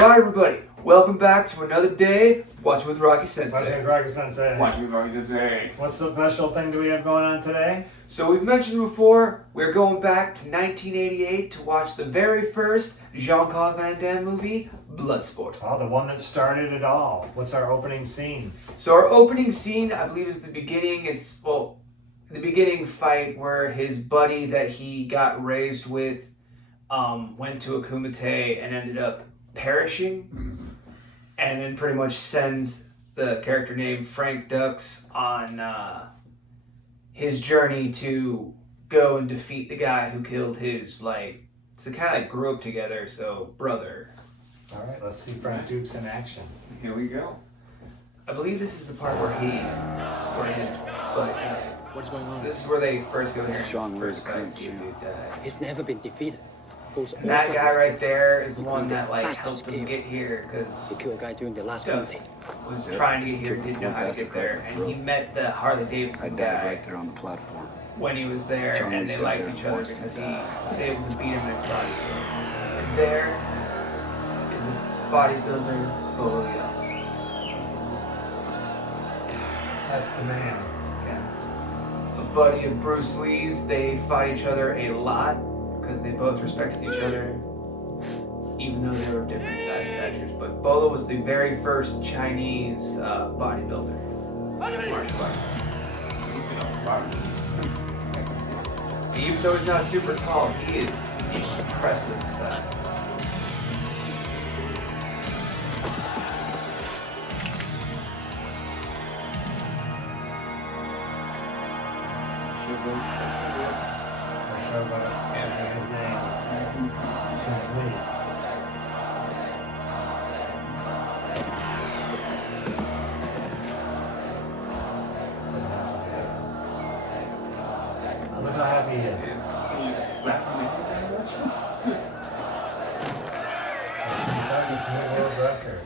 Alright everybody, welcome back to another day Watching with Rocky Sensei. Watching with Rocky Sensei. Watching with Rocky Sensei. What special thing do we have going on today? So we've mentioned before, we're going back to 1988 to watch the very first Jean-Claude Van Damme movie, Bloodsport. Oh, the one that started it all. What's our opening scene? So our opening scene, I believe, is the beginning. It's, well, the beginning fight where his buddy that he got raised with went to a kumite and ended up perishing. Mm-hmm. And then pretty much sends the character named Frank Dux on his journey to go and defeat the guy who killed his, like, so kind of like grew up together, so brother. All right, let's see Frank Dukes in action. Here we go. I believe this is the part where his buddy. What's going on? So this is where they first go here. This is John Ware, First the current fight, champ. He's never been defeated. Goes And that all guy right sides. there is the one that like Fastest helped him game. get here He because killed a guy during the last Dust campaign. was Yep. trying to get here, Kicked didn't the know how to bastard get there, right in the and he throat. met the Harley I Davidson died guy right there on the platform. when he was there, John and Lee they stood liked there each and other watched because him he die. was able to beat him in karate. And there is the bodybuilder Bolo Young. That's the man. Yeah. A buddy of Bruce Lee's. They fight each other a lot because they both respected each other, even though they were different size statures. But Bolo was the very first Chinese bodybuilder. Martial arts. Even though he's not super tall, he is impressive size. Let's show about his name. John Lee. Oh, look how happy he is. He's got this new world record.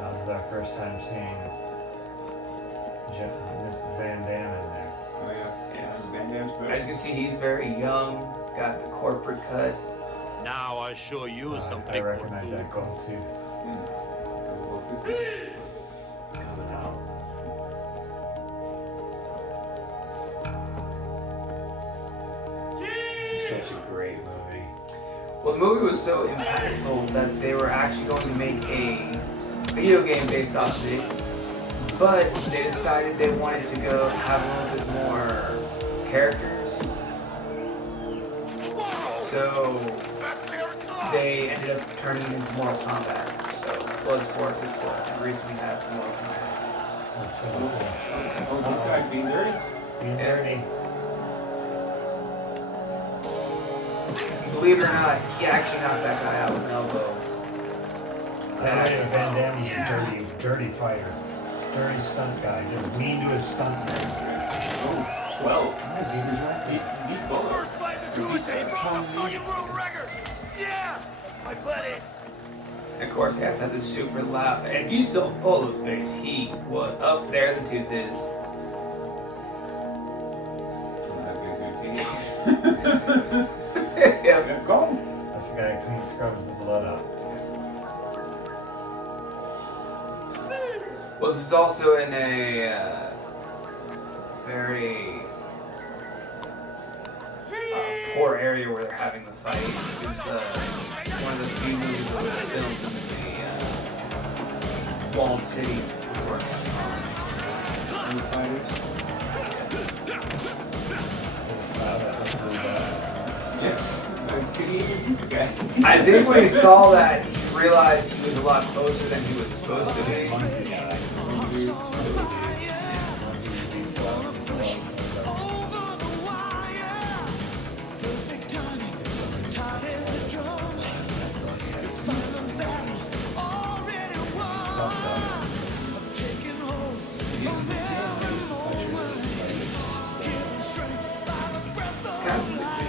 Now, this is our first time seeing Van Damme in there. Oh, yeah. Yeah, Van Damme's As good. you can see, he's very young, got the corporate cut. Now I show you some I big recognize that gold tooth coming out. This is such a great movie. Well, the movie was so impactful that they were actually going to make a video game based off of it, but they decided they wanted to go have a little bit more characters. So they ended up turning it into Mortal Kombat. So Bloodsport is the reason we have Mortal Kombat. That's really cool. Oh, this guy's being dirty. Being dirty. Believe it or not, he actually knocked that guy out with an elbow. I believe Van Damme is a dirty fighter. Dirty stunt guy. Just mean to his stunt man. Oh, 12. Beat Bolo. First fight in the Kumite, bro! Fucking world record! Yeah! My buddy! And of course, they have to have this super loud. And you saw Polo's face. He was up there. The tooth is. Yeah. Let's go. That's the guy who clean scrubs the blood out. Well, this is also in a very poor area where they're having the fight. It's one of the few movies that was filmed in a walled city. Yes. Could he even beat the guy? I think when he saw that, he realized he was a lot closer than he was supposed to be.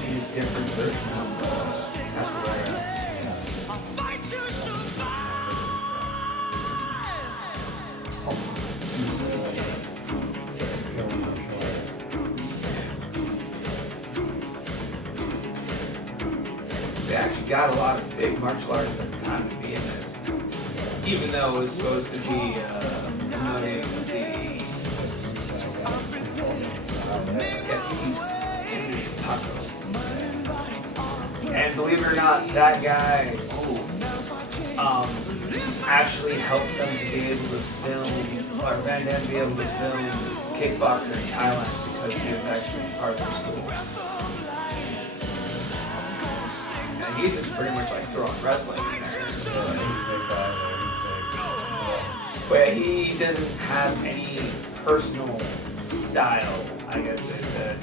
He's different version of Capoeira. got a lot of big martial arts at the time to be in this. Even though it was supposed to be promoting the... he's Paco. And believe it or not, that guy actually helped them to be able to film, or Van Damme to be able to film Kickboxer in Thailand because he was actually part of their school. And he's just pretty much like throwing wrestling in there. But he doesn't have any personal style, I guess they said.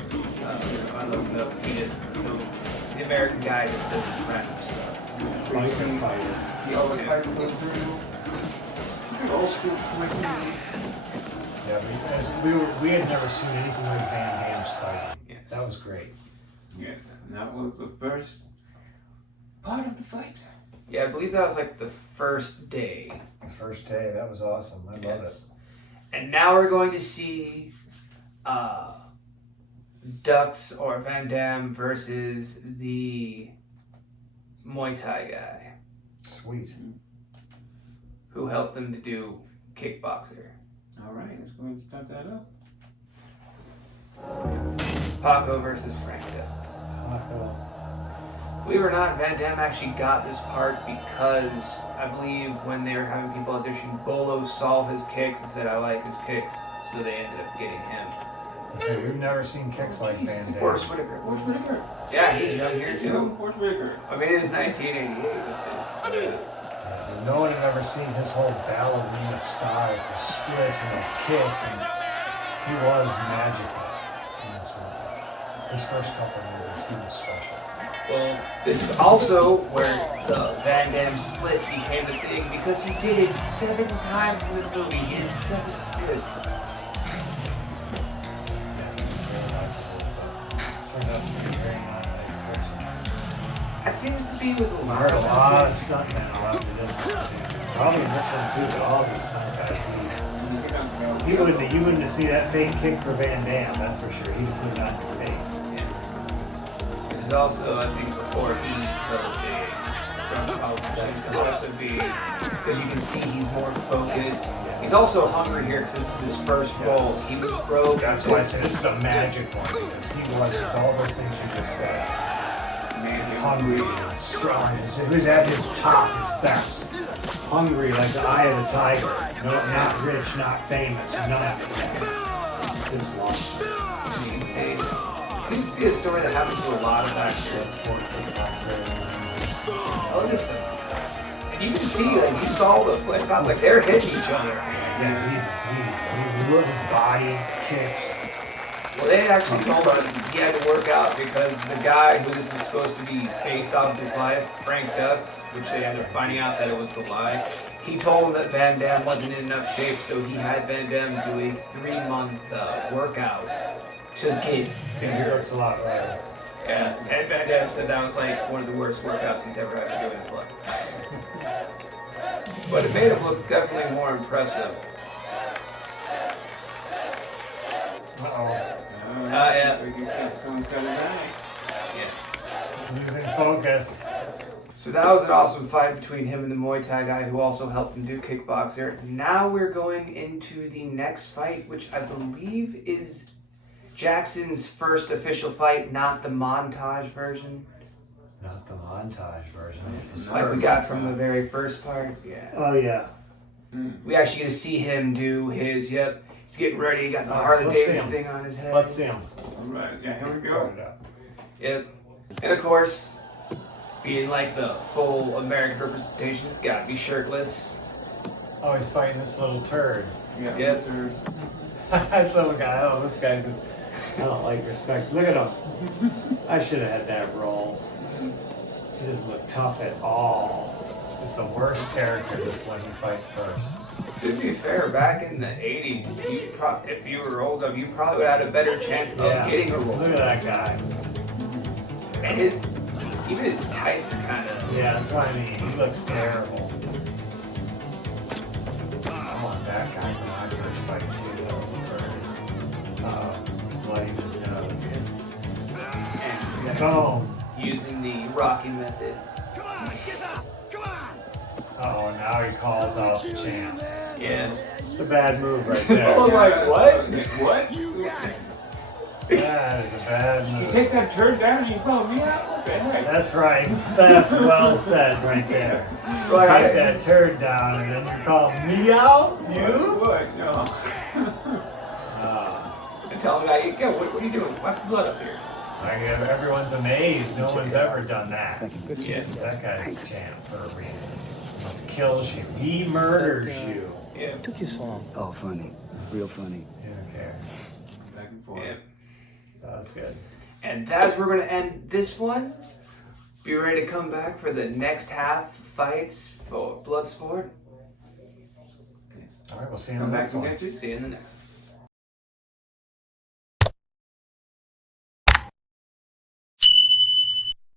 I looked it up. He just, the American guy just does random stuff. Fighter, fighter. See all the fights go through. Old school fighting. Yeah, we had never seen anything like Van Damme's fighting. Yes. That was great. Yes, and that was the first part of the fight. Yeah, I believe that was like the first day. The first day, that was awesome. I love it. And now we're going to see Dux or Van Damme versus the Muay Thai guy Sweet. who helped them to do Kickboxer. All right, let's go ahead and start that up. Paco versus Frank Dux. Believe it or not, Van Damme actually got this part because I believe when they were having people audition, Bolo saw his kicks and said, I like his kicks. So they ended up getting him. So we've never seen kicks like Van Damme. Forrest Whitaker. Forrest Whitaker. Yeah, he's young here too. Forrest Whitaker. I mean, it is 1988, but it's... No one had ever seen his whole ballerina style, the splits and those kicks, and he was magical in this movie. His first couple of movies, he was special. Well, this is also where the Van Damme split became the thing because he did it 7 times in this movie. He did 7 splits. That seems to be with a I lot heard a of lot of stuntmen after this one. Probably in this one too, but all these stunt guys. You wouldn't have seen that fake kick for Van Damme, that's for sure. He'd put that in his face. This is also, I think, before he really big. That's could also be because you can see he's more focused. He's also hungry here because this is his first role. He was broke. That's why I say this is a magic one, because he was all those things you just said. Hungry, strong. He was at his top, his best. Hungry like the eye of the tiger. No, not rich, not famous, not just lost. You can see it seems to be a story that happens to a lot of actors. Oh, listen. And you can see, like, you saw the flip outs, like, they're hitting each other. Yeah, he loves his body, kicks. Well, they actually told him he had to work out because the guy who this is supposed to be based off of his life, Frank Dux, which they ended up finding out that it was the lie, he told him that Van Damme wasn't in enough shape, so he had Van Damme do a 3-month workout to get He bigger. looks a lot better. Yeah, and Van Damme said that was like one of the worst workouts he's ever had to do in his life. But it made him look definitely more impressive. Uh-oh. Yeah. Someone's got his eye. Yeah. Losing focus. So that was an awesome fight between him and the Muay Thai guy who also helped him do Kickboxer. Now we're going into the next fight, which I believe is Jackson's first official fight, not the montage version. Not the montage version. Like we got from the very first part. Yeah. Oh, yeah. We actually get to see him do his, he's getting ready, he got the Harley Let's see Davidson him. thing on his head. Let's see him. Alright, yeah, here we Start go. it up. Yep. And of course, being like the full American representation, gotta be shirtless. Oh, he's fighting this little turd. Yeah, Yep. sir. I saw a guy, this guy, I don't like respect. Look at him. I should have had that role. He doesn't look tough at all. It's the worst character this one he fights first. To be fair, back in the 80s, if you were old enough, you probably would have had a better chance of getting a role. Look at that guy. And even his tights are kind of... Yeah, that's what I mean. He looks terrible. I want that guy for my first fight too, though. Bloody nose. Boom. using the Rocky method. Come on, get up! Come on! Oh, now he calls out the champ. Yeah. It's a bad move right I there. was like, what? What? That is a bad You move. take that turd down and you call me out? What the heck? That's right. That's well said right there. Take that turd down and then you call me out? You? What? No. And tell him, what are you doing? Wipe the blood up here. Like, everyone's amazed. No one's ever done that. Yeah. That guy's the champ for a reason. He kills you. He murders you. Yeah. took you so long? Oh, funny. Real funny. You don't care. Back and forth. Yeah. That was good. And that's where we're going to end this one. Be ready to come back for the next half fights for Bloodsport. All right, we'll see you in Come the back next and one. get you. See you in the next one.